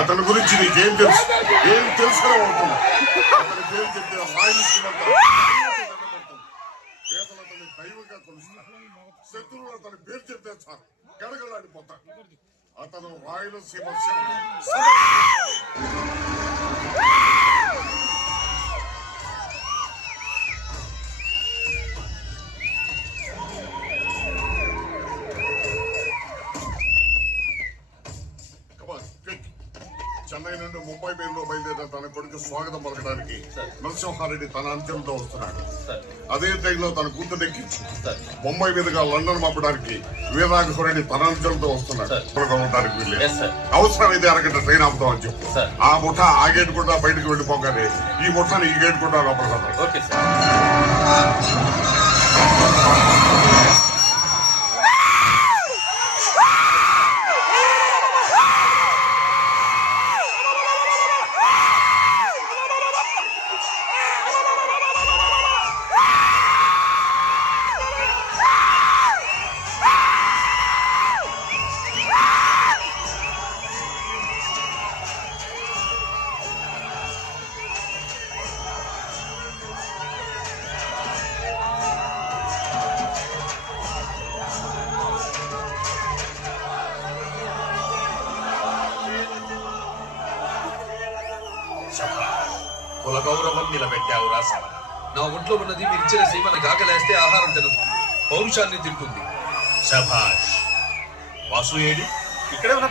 అతని గురించి నీకేం తెలుసు? ఏం తెలుసుకునే అవుతున్నా? అతని పేరు చెప్తే పేదలు అతని దైవంగా కొలుస్తారు. శత్రువులు అతని పేరు చెప్తే చాలు గడగలాడిపోతారు. అతను రాయలసీమ చెన్నై నుండి ముంబై బయలులో బయలుదేరిన తన కొడుకు స్వాగతం పలకడానికి నరసింహారెడ్డి తన అంచెలతో వస్తున్నాడు. అదే ట్రైన్లో తన కూతురు ఎక్కించి ముంబై మీదుగా లండన్ పంపడానికి వీరరాఘవరెడ్డి తన అంచెలతో వస్తున్నాడు. అవసరమైతే అరగంట ట్రైన్ ఆపుతామని చెప్పు. ఆ ముఠా ఆ గేట్ కూడా బయటకు వెళ్ళిపోగానే ఈ ముఠాని ఈ గేట్ కూడా లోపల. కుల గౌరవం నిలబెట్టావురా సవన. నా ఒంట్లో ఉన్నది మీరిచ్చిన సీమను గాకలేస్తే ఆహారం తినదు, పౌరుషాన్ని తింటుంది. శభాష్. వాసు ఏడి ఇక్కడే ఉన్న